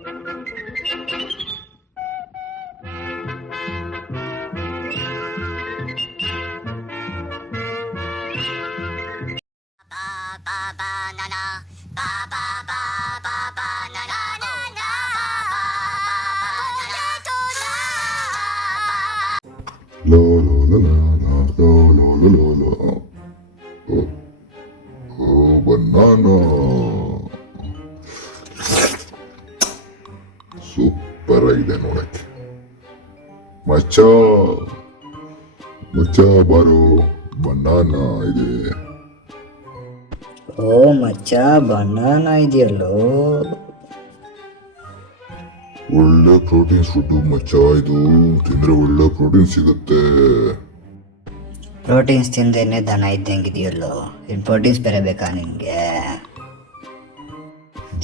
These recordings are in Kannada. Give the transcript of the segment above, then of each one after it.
ಲೋ ಲೋ ಲೋ ಲೋ ಲೋ ಲೋ ಲೋ ಲೋ ಲೋ. ಓ ಬನಾನಾ ಸೂಪರ್ ಆಗಿದೆ ನೋಡಕ್ಕೆ. ಮಚ್ಚ ಮಚ್ಚ ಬಾರೋ, ಬನಾನಾ ಇದೆ. ಓ ಮಚ್ಚ, ಬನಾನಾ ಇದೆಯಲ್ಲೋ. ಒಳ್ಳೆ ಪ್ರೋಟೀನ್ಸ್ ಫುಡ್ ಮಚ್ಚ, ಇದು ತಿಂದ್ರೆ ಒಳ್ಳೆ ಪ್ರೋಟೀನ್ ಸಿಗುತ್ತೆ. ಪ್ರೋಟೀನ್ಸ್ ತಿಂದೇನೆ ದನ ಇದ್ದಂಗಿದೆಯಲ್ಲೋ, ಇನ್ನು ಪ್ರೋಟೀನ್ಸ್ ಬೇರೆ ಬೇಕಾ ನಿನಗೆ?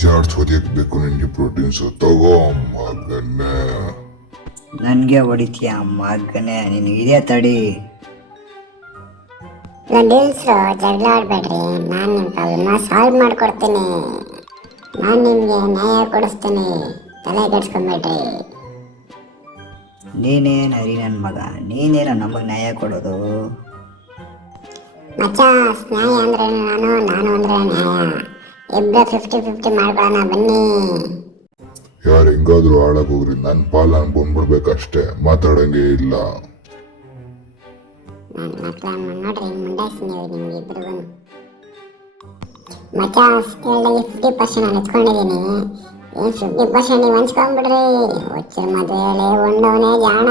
ಜಾಡ್ಸ್ ಹೊದಿಯಕ್ಕೆ ಬೇಕು ನಿನಗೆ ಪ್ರೋಟೀನ್ಸ್, ತಗೋ ಮಗನೇ. ನನಗೆ ಹೊಡಿತೀಯ ಮಗನೇ, ನಿನಗಿದೆ ತಡಿ. ಡೀಲ್ಸ್ರು ಜಗಳ ಆಡಬೇಡ್ರಿ, ನಾನು ನಿಮ್ಮ ಪ್ರಾಬ್ಲಮ್ನ ಸಾಲ್ವ್ ಮಾಡಿಕೊಡ್ತೀನಿ. ನಾನು ನಿಮಗೆ ನ್ಯಾಯ ಕೊಡಿಸ್ತೀನಿ, ತಲೆ ಕೆಡ್ಸ್ಕೊಂಬೇಡ್ರಿ. ನೀನೇನು ಹರಿ ನನ್ನ ಮಗ, ನೀನೇನ ನಮಗೆ ನ್ಯಾಯ ಕೊಡೋದು? ಮಚ್ಚ, ನ್ಯಾಯ ಅಂದ್ರೆ ನಾನು ಅಂದ್ರೆ ನ್ಯಾಯ, ಇಬ್ಬರು 50-50 ಮಾಡ್ಕೊಳ್ಳೋಣ ಬನ್ನಿ. ಯಾರು ಹೆಂಗಾದ್ರೂ ಹಾಳಾಗೋಗ್ರಿ, ನನ್ನ ಪಾಲ್ ನಾನು ಬಂದ್ಬಿಡ್ಬೇಕಷ್ಟೇ, ಮಾತಾಡಂಗೆ ಇಲ್ಲ. ನನ್ನ ಮಕ್ಕಳ ನೋಡ್ರಿ, ಮುಂಡಾಯಿಸಿ ನೀವು ನಿಮ್ಗೆ ಇಬ್ಬರಿಗೂ. ಮಚ್ಚ, 50% ನಾನು ಎತ್ಕೊಂಡಿದ್ದೀನಿ, 50% ನೀವು ಹಂಚ್ಕೊಂಡ್ಬಿಡ್ರಿ. ಹುಚ್ಚರ ಮದುವೆ ಒಂದವನೇ ಜಾಣ.